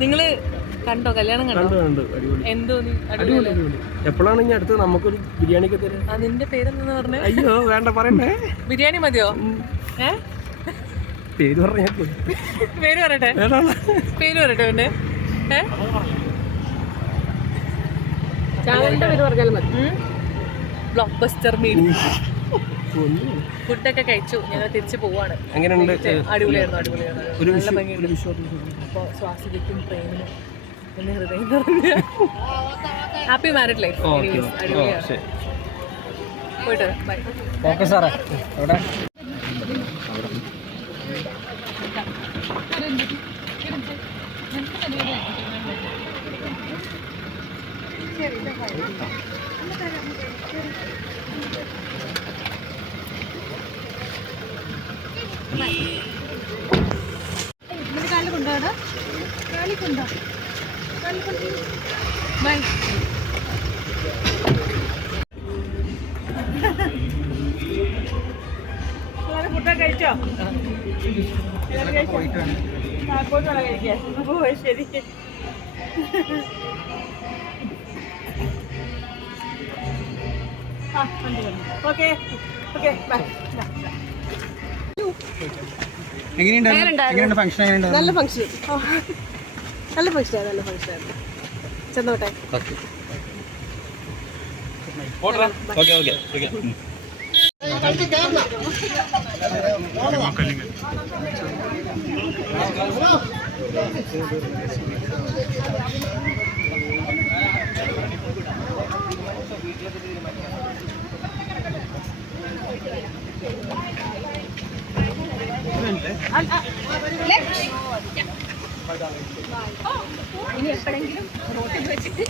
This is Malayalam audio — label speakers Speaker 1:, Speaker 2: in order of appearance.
Speaker 1: നിങ്ങൾ കണ്ടോ? കല്യാണം കണ്ടോ?
Speaker 2: കണ്ടു കണ്ടു. അടിപൊളി.
Speaker 1: എന്തോ
Speaker 2: അടിപൊളി
Speaker 1: അടിപൊളി
Speaker 2: അടിപൊളി. എപ്പോഴാണ് ഇനി അടുത്ത് നമുക്കൊരു ബിരിയാണി തരാം
Speaker 1: ആ നിന്റെ പേരെന്താ പറഞ്ഞേ?
Speaker 2: അയ്യോ വേണ്ട പറയണ്ടേ
Speaker 1: ബിരിയാണി മതിയോ? ഏ?
Speaker 2: പേര് പറഞ്ഞാൽ
Speaker 1: പേര് പറയട്ടെ.
Speaker 2: വേണ്ട
Speaker 1: പേര് പറയട്ടെ പിന്നെ ഏ?
Speaker 3: ചാനലിന്റെ പേര് പറഞ്ഞാലും മതി.
Speaker 1: ബ്ലോക്ക് ബസ്റ്റർ മീൻ.
Speaker 2: ഒന്നും
Speaker 1: ഫുഡൊക്കെ കഴിച്ചു. ഞങ്ങൾ തിരിച്ചു പോവാണ്.
Speaker 2: എങ്ങനെയുണ്ട്
Speaker 1: അടിപൊളിയായിരുന്നു അടിപൊളിയായിരുന്നു.
Speaker 2: ഒരു
Speaker 1: നല്ല ഭംഗിയുണ്ട്. അപ്പോൾ സ്വാസിക്കും പ്രേമിനും എന്നെ ഹൃദയം നിറഞ്ഞ. ഹാപ്പി മാരിഡ് ലൈഫ്
Speaker 2: ഓക്കെ
Speaker 1: അടിപൊളിയാണ്.
Speaker 2: ശരി
Speaker 1: പോയിട്ട് ബൈ
Speaker 2: ഓക്കെ സാറേ എവിടെ?
Speaker 1: ബൈ കഴിച്ചോ ഓ ശരി ഓക്കെ ഓക്കെ ബൈ
Speaker 2: ബൈ.
Speaker 3: നല്ല ഫംഗ്ഷൻ നല്ല ഫംഗ്ഷനാണ് നല്ല ഫംഗ്ഷനാണ് ചെന്നോട്ടെ.
Speaker 2: ഓക്കെ ഓക്കെ ഓക്കെ
Speaker 3: ഇനി എപ്പോഴെങ്കിലും റോട്ടിൽ വെച്ചിട്ട്